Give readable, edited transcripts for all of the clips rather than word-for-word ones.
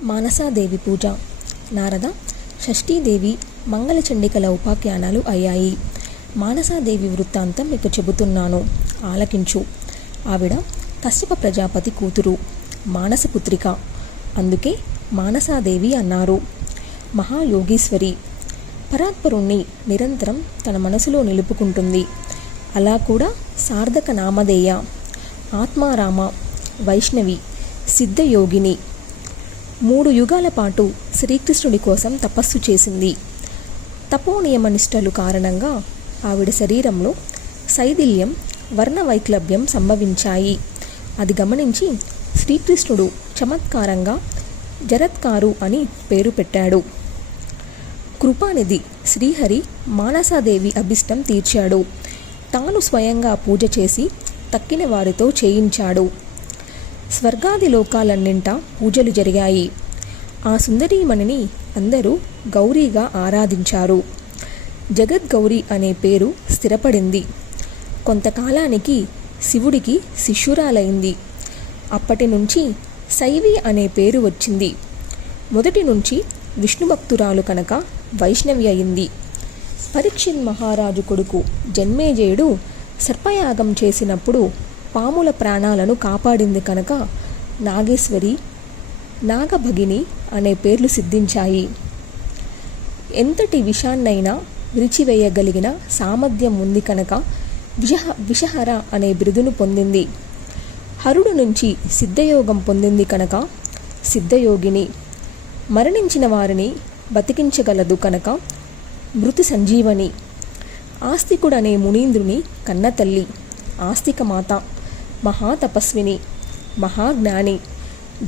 మానసాదేవి పూజ. నారద, షష్ఠీదేవి, మంగళచండికల ఉపాఖ్యానాలు అయ్యాయి. మానసాదేవి వృత్తాంతం మీకు చెబుతున్నాను, ఆలకించు. ఆవిడ కశ్యప ప్రజాపతి కూతురు, మానసపుత్రిక. అందుకే మానసాదేవి అన్నారు. మహాయోగీశ్వరి, పరాత్పరుణ్ణి నిరంతరం తన మనసులో నిలుపుకుంటుంది. అలా కూడా సార్థక నామధేయ, ఆత్మారామ, వైష్ణవి, సిద్ధయోగిని. 3 యుగాల పాటు శ్రీకృష్ణుడి కోసం తపస్సు చేసింది. తపోనియమనిష్టలు కారణంగా ఆవిడ శరీరంలో శైథిల్యం, వర్ణవైక్లభ్యం సంభవించాయి. అది గమనించి శ్రీకృష్ణుడు చమత్కారంగా జరత్కారు అని పేరు పెట్టాడు. కృపానిధి శ్రీహరి మానసాదేవి అభిష్టం తీర్చాడు. తాను స్వయంగా పూజ చేసి తక్కిన వారితో చేయించాడు. స్వర్గాది లోకాలన్నింటా పూజలు జరిగాయి. ఆ సుందరీమణిని అందరూ గౌరీగా ఆరాధించారు. జగద్గౌరి అనే పేరు స్థిరపడింది. కొంతకాలానికి శివుడికి శిష్యురాలైంది. అప్పటి నుంచి శైవి అనే పేరు వచ్చింది. మొదటి నుంచి విష్ణుభక్తురాలు కనుక వైష్ణవి అయింది. పరీక్షిత్ మహారాజు కొడుకు జన్మేజయుడు సర్పయాగం చేసినప్పుడు పాముల ప్రాణాలను కాపాడింది కనుక నాగేశ్వరి, నాగభగిని అనే పేర్లు సిద్ధించాయి. ఎంతటి విషాన్నైనా విరిచివేయగలిగిన సామర్థ్యం ఉంది కనుక విషహర అనే బిరుదును పొందింది. హరుడు నుంచి సిద్ధయోగం పొందింది కనుక సిద్ధయోగిని. మరణించిన వారిని బతికించగలదు కనుక మృతి సంజీవని. ఆస్తికుడనే మునీంద్రుని కన్నతల్లి, ఆస్తికమాత, మహాతపస్విని, మహాజ్ఞాని.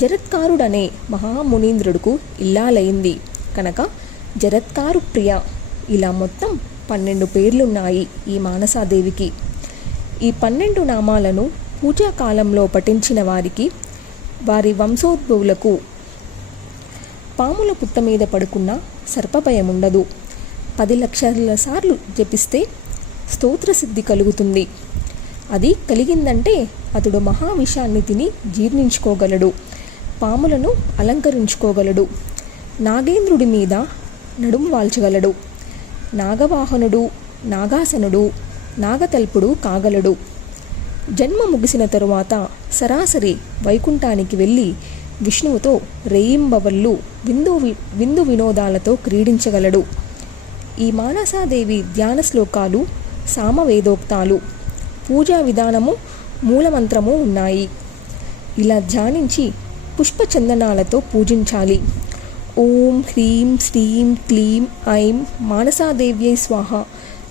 జరత్కారుడనే మహామునీంద్రుడుకు ఇల్లాలైంది కనుక జరత్కారు ప్రియ. ఇలా మొత్తం 12 పేర్లున్నాయి ఈ మానసాదేవికి. ఈ 12 నామాలను పూజాకాలంలో పఠించిన వారికి, వారి వంశోద్భవులకు పాముల పుట్ట మీద పడుకున్న సర్పభయం ఉండదు. 10 లక్షల సార్లు జపిస్తే స్తోత్రసిద్ధి కలుగుతుంది. అది కలిగిందంటే అతడు మహావిషాన్ని తిని జీర్ణించుకోగలడు, పాములను అలంకరించుకోగలడు, నాగేంద్రుడి మీద నడుము వాల్చగలడు, నాగవాహనుడు, నాగాసనుడు, నాగతల్పుడు కాగలడు. జన్మ ముగిసిన తరువాత సరాసరి వైకుంఠానికి వెళ్ళి విష్ణువుతో రేయింబవళ్ళు విందు వినోదాలతో క్రీడించగలడు. ఈ మానసాదేవి ధ్యాన శ్లోకాలు, సామవేదోక్తాలు, పూజా విధానము, మూలమంత్రము ఉన్నాయి. ఇలా ధ్యానించి పుష్పచందనాలతో పూజించాలి. ఓం హ్రీం శ్రీం క్లీం ఐం మానసాదేవ్యై స్వాహ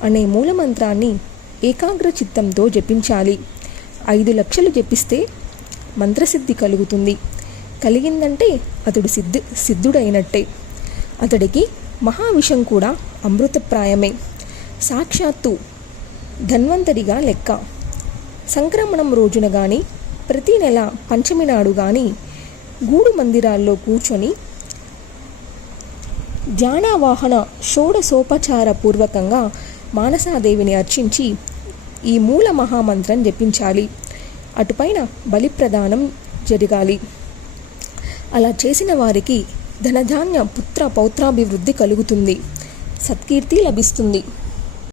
అనే మూలమంత్రాన్ని ఏకాగ్ర చిత్తంతో జపించాలి. 5 లక్షలు జపిస్తే మంత్రసిద్ధి కలుగుతుంది. కలిగిందంటే అతడు సిద్ధుడైనట్టే. అతడికి మహావిషం కూడా అమృతప్రాయమే, సాక్షాత్తు ధన్వంతరిగా లెక్క. సంక్రమణం రోజున కానీ, ప్రతి నెల పంచమి నాడు కానీ గూడు మందిరాల్లో కూర్చొని ధ్యానావాహన షోడశోపచార పూర్వకంగా మానసాదేవిని అర్చించి ఈ మూల మహామంత్రం జపించాలి. అటుపైన బలిప్రదానం జరగాలి. అలా చేసిన వారికి ధనధాన్య పుత్ర పౌత్రాభివృద్ధి కలుగుతుంది, సత్కీర్తి లభిస్తుంది.